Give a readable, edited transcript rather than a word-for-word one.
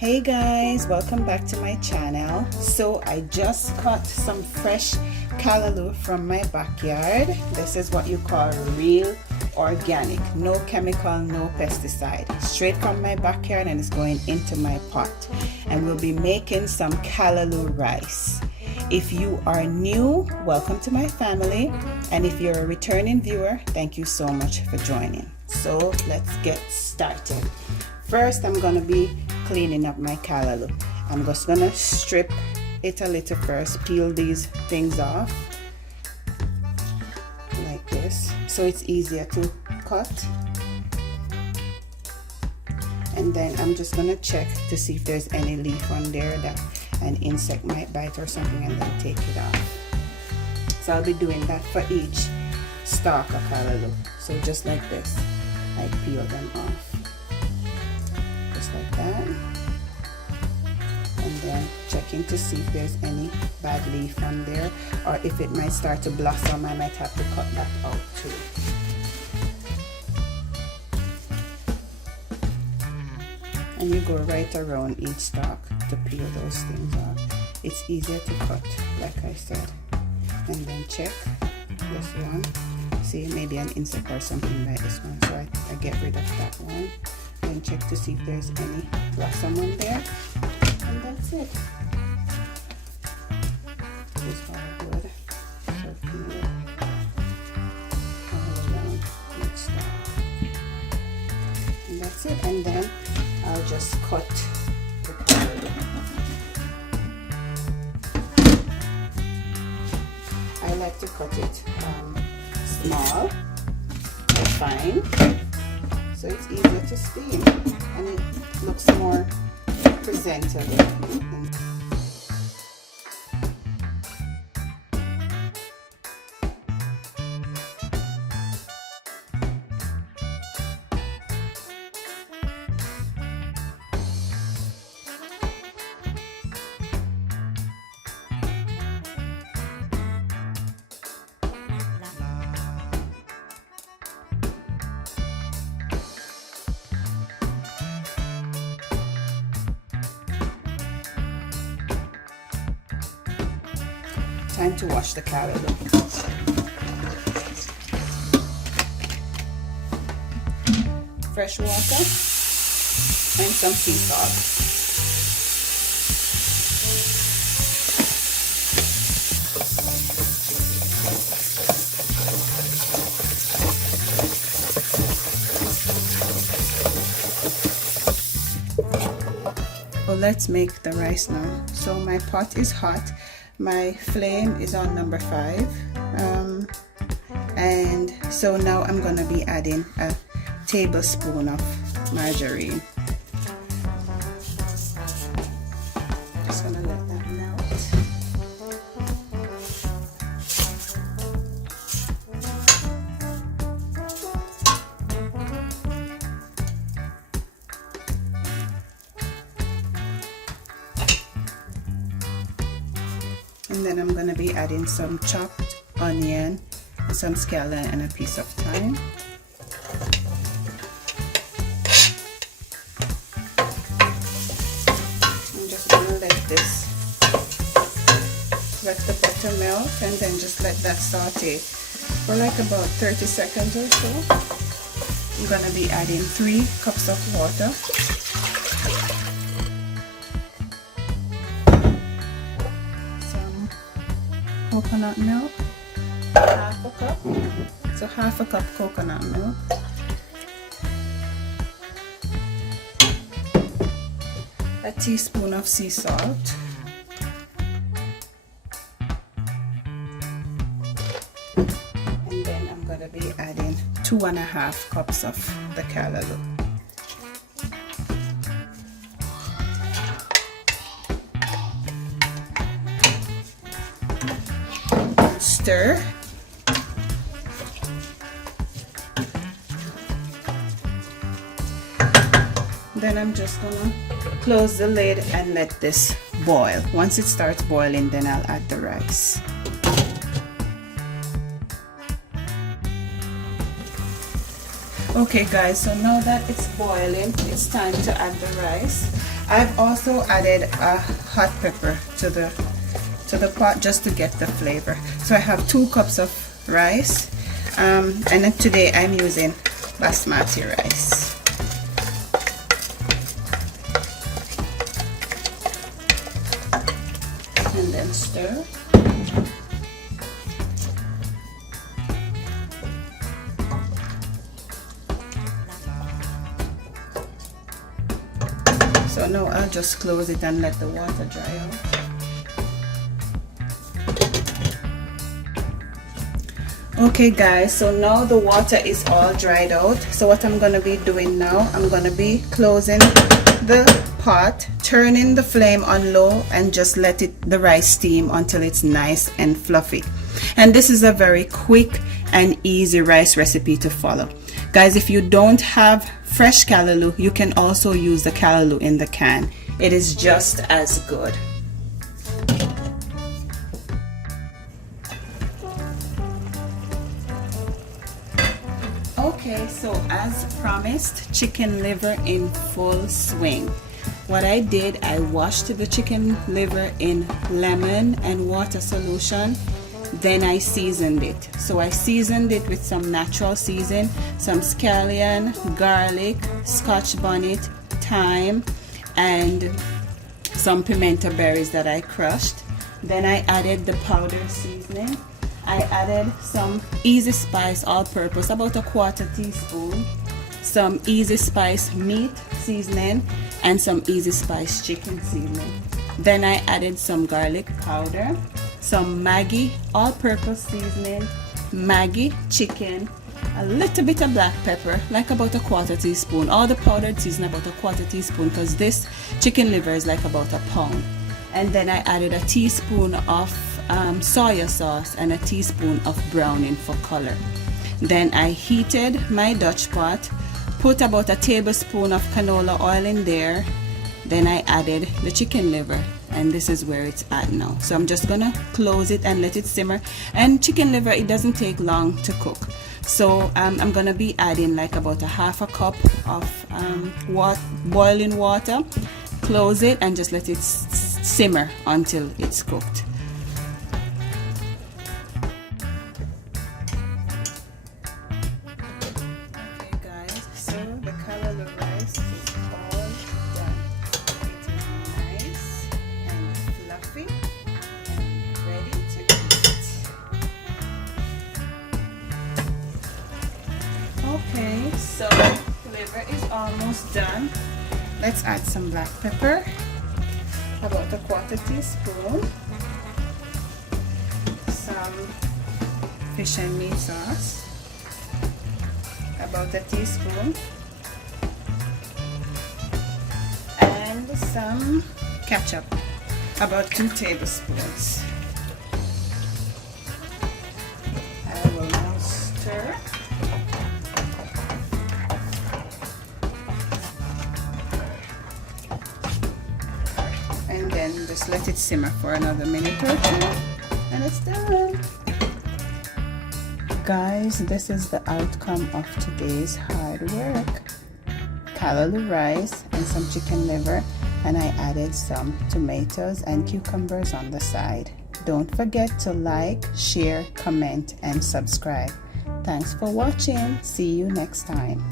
Hey guys, welcome back to my channel. So I just caught some fresh callaloo from my backyard. This is what you call real organic, no chemical, no pesticide, straight from my backyard, and it's going into my pot. And we'll be making some callaloo rice. If you are new, welcome to my family, and if you're a returning viewer, thank you so much for joining. So let's get started. First, I'm gonna be cleaning up my callaloo. I'm just gonna strip it a little first, peel these things off like this so it's easier to cut. And then I'm just gonna check to see if there's any leaf on there that an insect might bite or something, and then take it off. So I'll be doing that for each stalk of callaloo. So just like this, I peel them off. Like that, and then checking to see if there's any bad leaf on there, or if it might start to blossom, I might have to cut that out too. And you go right around each stalk to peel those things off. It's easier to cut, like I said. And then check this one, see maybe an insect or something like this one, so I get rid of that one. And check to see if there's any blossom on there, and that's it. This hardwood, so peel it all around each stalk, and that's it. And then I'll just cut the callaloo. I like to cut it small and fine, so it's easier to steam and it looks more presentable. Time to wash the callaloo. Fresh water and some sea salt. Well, let's make the rice now. So my pot is hot. My flame is on number 5, and so now I'm gonna be adding a tablespoon of margarine. Just gonna let that melt. And then I'm going to be adding some chopped onion, and some scallion, and a piece of thyme. I'm just going to let the butter melt, and then just let that saute for like about 30 seconds or so. I'm going to be adding 3 cups of water. Coconut milk, half a cup, so half a cup coconut milk, a teaspoon of sea salt, and then I'm going to be adding 2.5 cups of the callaloo. Stir. Then I'm just gonna close the lid and let this boil. Once it starts boiling, then I'll add the rice. Okay guys, so now that it's boiling, it's time to add the rice. I've also added a hot pepper to the pot just to get the flavor. So I have 2 cups of rice, and then today I'm using basmati rice. And then stir. So now I'll just close it and let the water dry out. Okay guys, so now the water is all dried out. So what I'm going to be doing now, I'm going to be closing the pot, turning the flame on low, and just let the rice steam until it's nice and fluffy. And this is a very quick and easy rice recipe to follow. Guys, if you don't have fresh callaloo, you can also use the callaloo in the can. It is just as good. Okay, so as promised, chicken liver in full swing. What I did, I washed the chicken liver in lemon and water solution. Then I seasoned it. So I seasoned it with some natural season, some scallion, garlic, Scotch bonnet, thyme, and some pimento berries that I crushed. Then I added the powdered seasoning. I added some easy spice all-purpose, about a 1/4 teaspoon, some easy spice meat seasoning, and some easy spice chicken seasoning. Then I added some garlic powder, some Maggi all-purpose seasoning, Maggi chicken, a little bit of black pepper, like about a 1/4 teaspoon. All the powdered seasoning about a 1/4 teaspoon, because this chicken liver is like about a pound. And then I added a teaspoon of soya sauce and a teaspoon of browning for color. Then I heated my Dutch pot, put about a tablespoon of canola oil in there. Then I added the chicken liver, and this is where it's at now. So I'm just gonna close it and let it simmer. And chicken liver, it doesn't take long to cook. So I'm gonna be adding like about a 1/2 cup of boiling water. Close it and just let it simmer until it's cooked. Okay guys, so the callaloo rice is all done. It is nice and fluffy and ready to eat. Okay, so the liver is almost done. Let's add some black pepper, about a 1/4 teaspoon, some fish and meat sauce, about a teaspoon, and some ketchup, about 2 tablespoons. I will now stir. And then just let it simmer for another minute or 2, and it's done. Guys, this is the outcome of today's hard work. Callaloo rice and some chicken liver, and I added some tomatoes and cucumbers on the side. Don't forget to like, share, comment, and subscribe. Thanks for watching. See you next time.